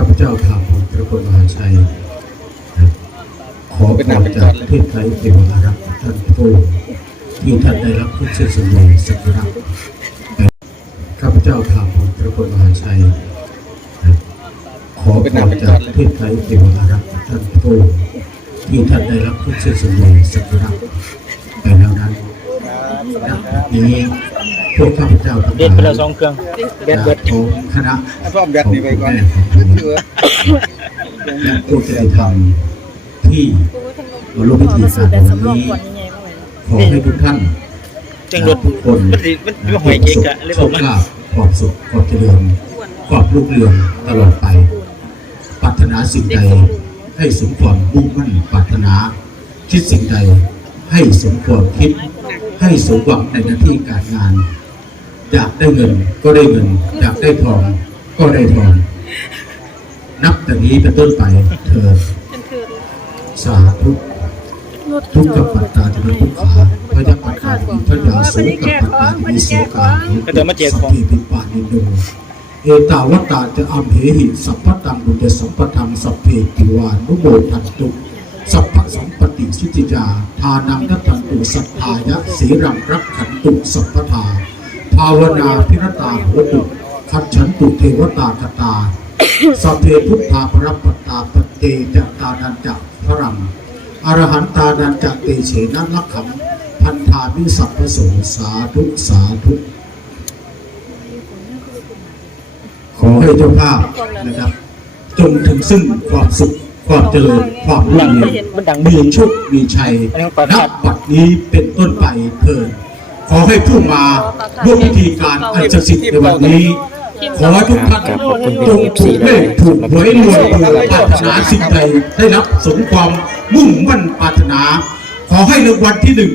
ข้าพเจ้าข่าวของพระคุณมหาชัยขอพรจากประเทศไทยเทวารักษ์ท่านผู้ที่ท่านได้รับขึ้นเส้นสมบูรณ์สักการะข้าพเจ้าข่าวของพระคุณมหาชัยขอพรจากประเทศไทยเทวารักษ์ท่านผู้ที่ท่านได้รับขึ้นเส้นสมบูรณ์สักการะแต่แล้วนั้นนี้ พวกข้าพเจ้าทั้งหเด็ดไปแล้วลายสองเครื่องแบดเบิดของคณะพร้อมแบตนี่ไปก่อนและผู้จะได้ทำที่มาร่วมพิธีการในวันนี้ขอให้ทุกท่านจังรถทุกคนมันสิมันมันหอยเก๊กอะเลยโชบอกคมาลาภความสุขความเจริญความรุ่งเรืองตลอดไป ปรารถนาสิ่งใดให้สมความมุ่งมั่นปรารถนา คิดสิ่งใดให้สมความคิด ให้สมหวังในหน้าที่การงาน อยากได้เงินก็ได้เงิน อยากได้ทองก็ได้ทอง นับแต่นี้เป็นต้นไปเธอสาธุทุกขปัตตาจะเป็นทุกขาพยาปัตตาจะเป็นพยาสุขปัตตาจะเป็นโสกาสัพเพปิปานิโนเอตาวตตาจะอัมเหหิสัพพตังบุญจะสัมปทังสัพเพติวานุโมทันตุสัพพสัมปติสุจิยาทานังนัตตันตุสัทธายะสีรังรักขันตุสัพพทา ภาวนาพิรตาโหตุขัดฉันตุเทวตาคตาสัพเพพุทธาปรับปตตาปเตจัตตานันจักพรังอรหันตานันจักเตเฉนัลักขมพันธาวิสัพพโสสาธุสาธุ ขอให้เจ้าภาพนะครับจงถึงซึ่งความสุขความเจริญความรุ่งเรืองมันดังมีโชคมีชัยอันนี้ปลานัทอดบบัดนี้เป็นต้นไปเถิด ขอให้ผู้มาร่วมพิธีการอันศักดิ์สิทธิ์ในวันนี้ ขอให้ทุกท่านครับขอบคุณจงพี่ถูก FC เลขถูกหวยรวยเบอร์ปรารถนาสิ่งใดได้รับสมความมุ่งมั่นปรารถนา ขอให้รางวัลที่หนึ่ง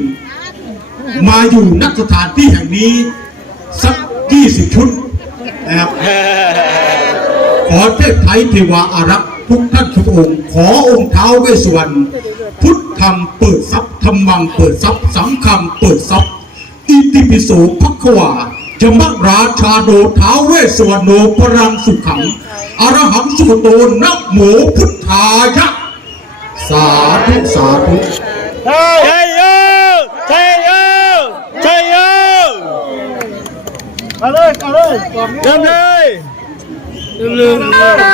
มาอยู่นักสถานที่แห่งนี้ สักยี่สิบชุดนะครับขอเทพไทยเทวาอารักษ์ทุกท่านทุกองค์ ขอองค์เท้าวเวสสวรรณพุทธังเปิดทรัพย์ธรรมังเปิดทรัพย์สังฆังเปิดทรัพย์ อิติปิโสภควาจะมักราชาโดท้าวเวสวรรณโนปรังสุขังอรหังสุโตนะโมพุทธายะ สาธุสาธุใช่โยใช่โยใช่โยมาเลยมาเลยเริ่มเลยลืมค่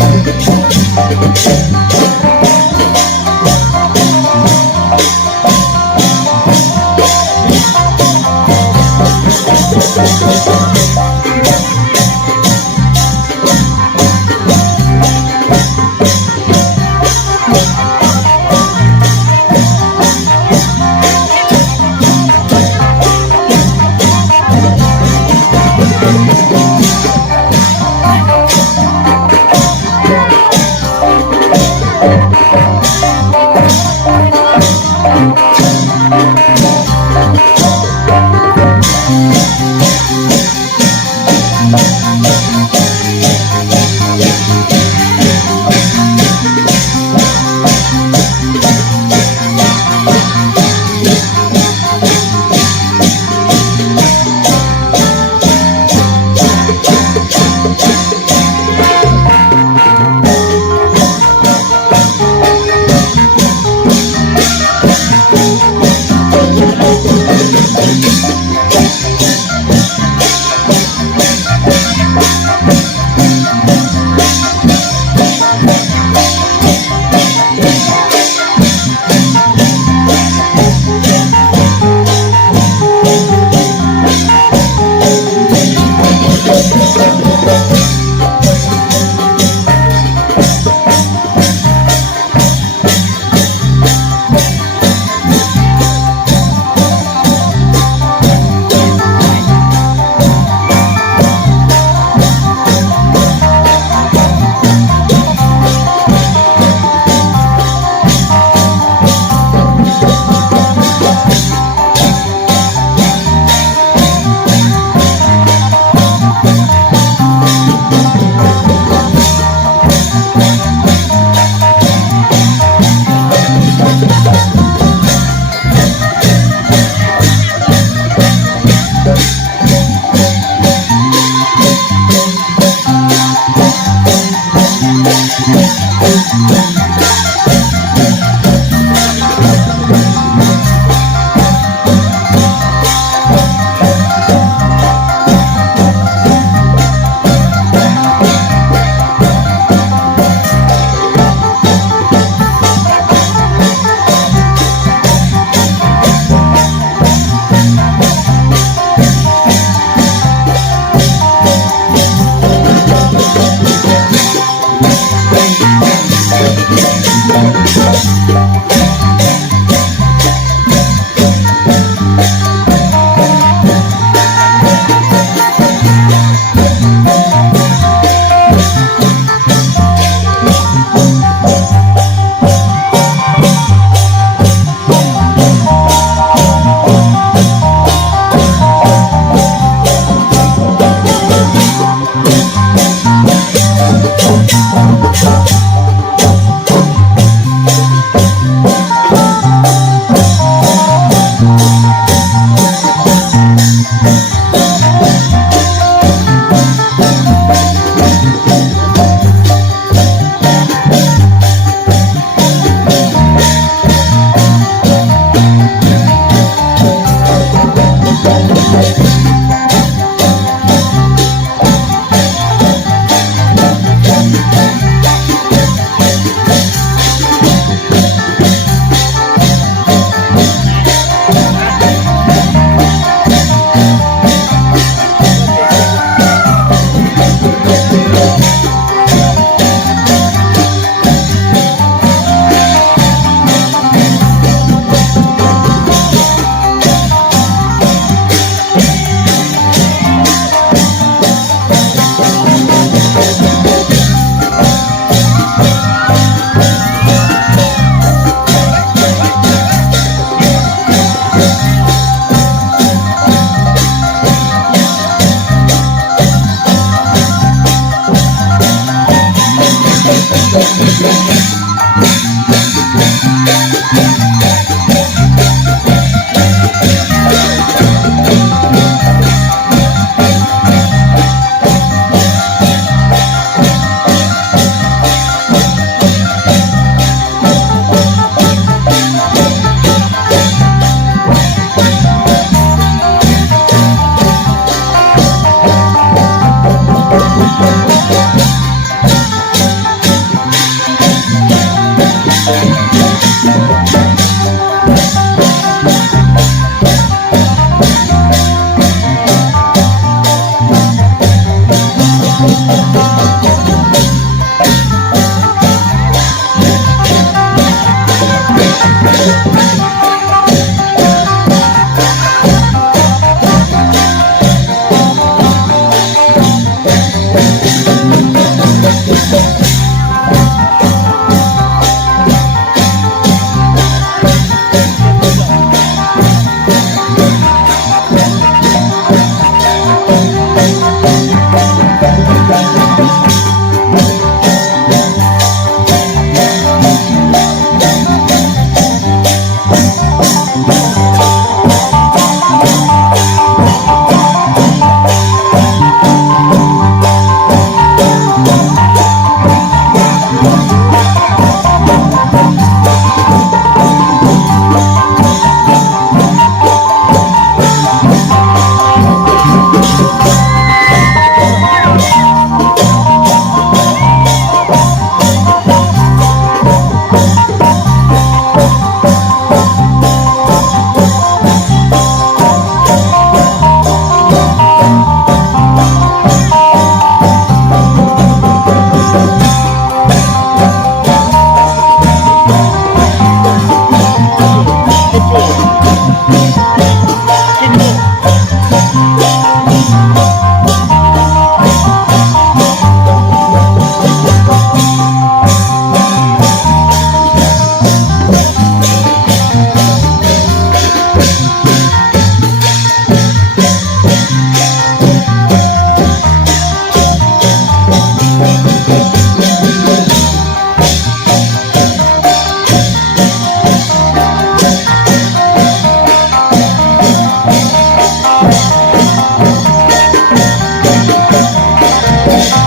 Thank you.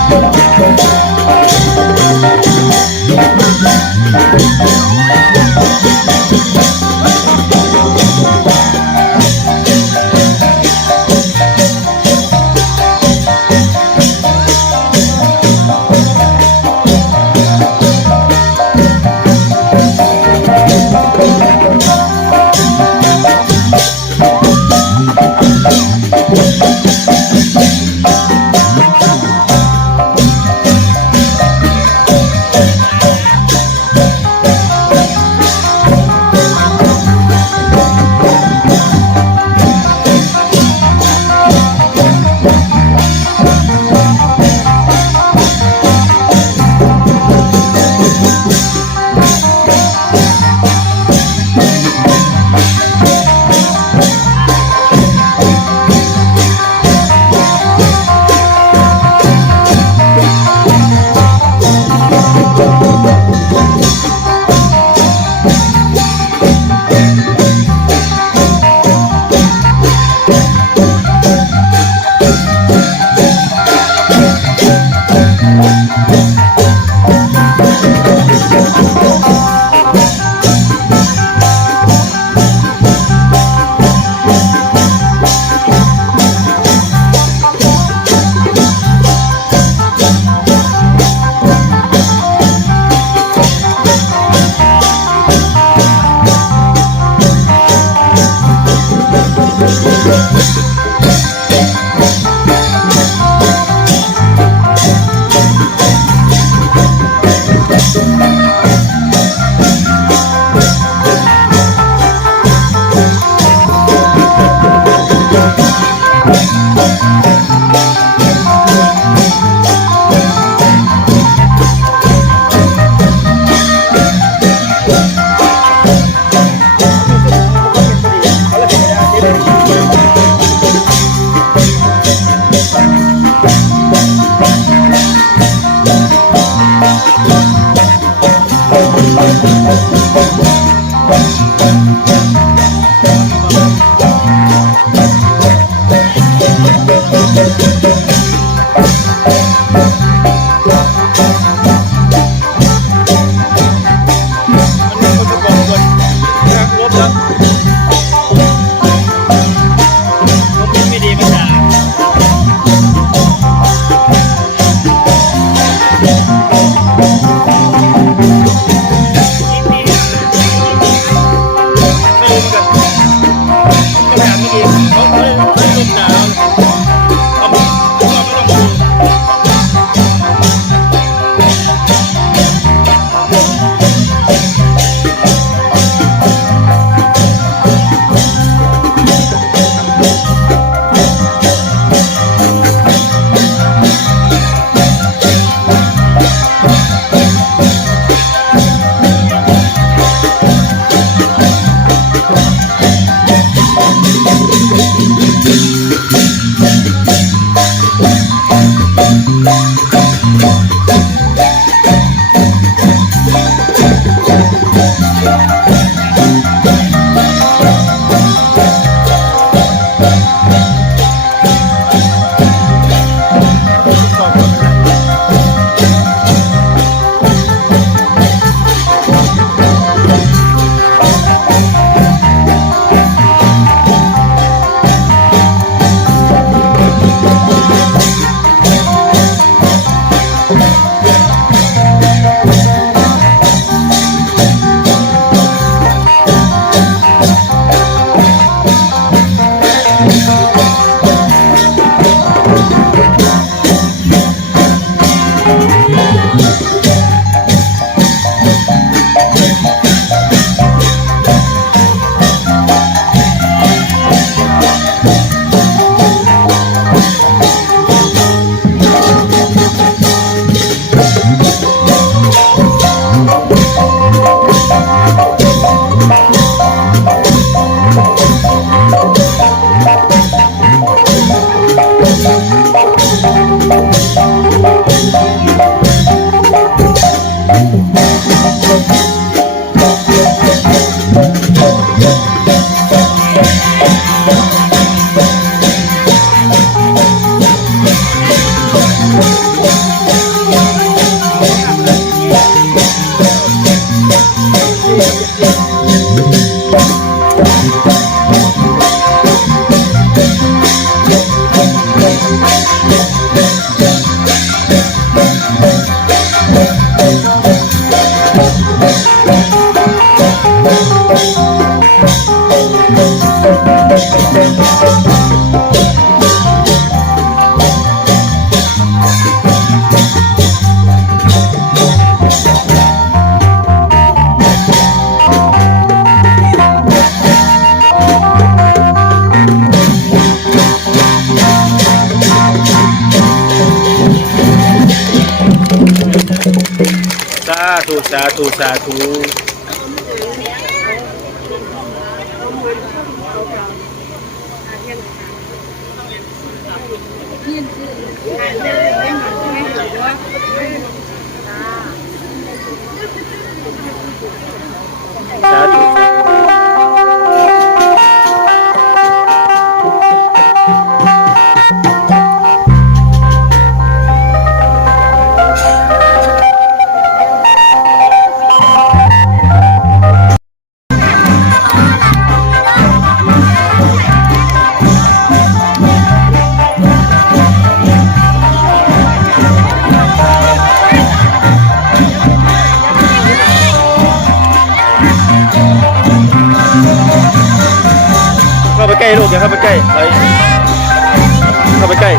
Thank ส ใกล้ลูกอย่าเข้าไปใกล้เเข้าไปใกล้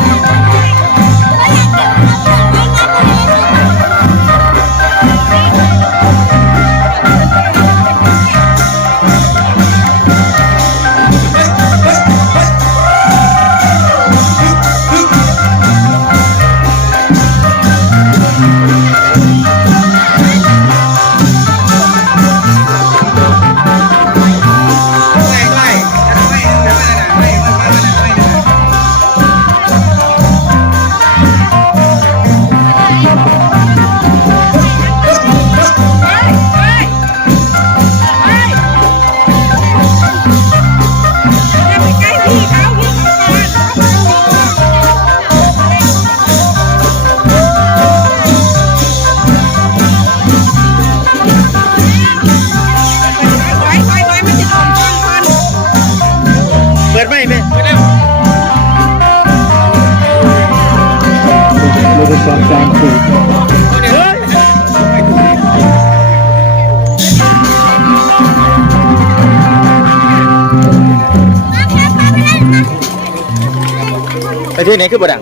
ไปที่ไหนคือบ่ดัง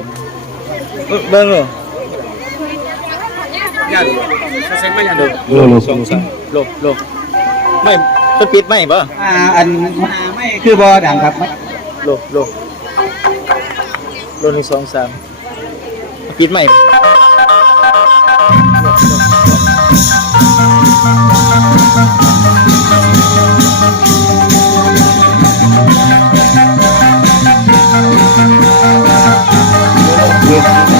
เบิ่งเหรอยันเซ็งไม่ยันดูเออเราสองสามโลบโลบไม่ต้องปิดไหมบ่อ่าอันไม่คือบอดังครับโลบโลบโลหนึ่งสองสามปิดไหม Yeah.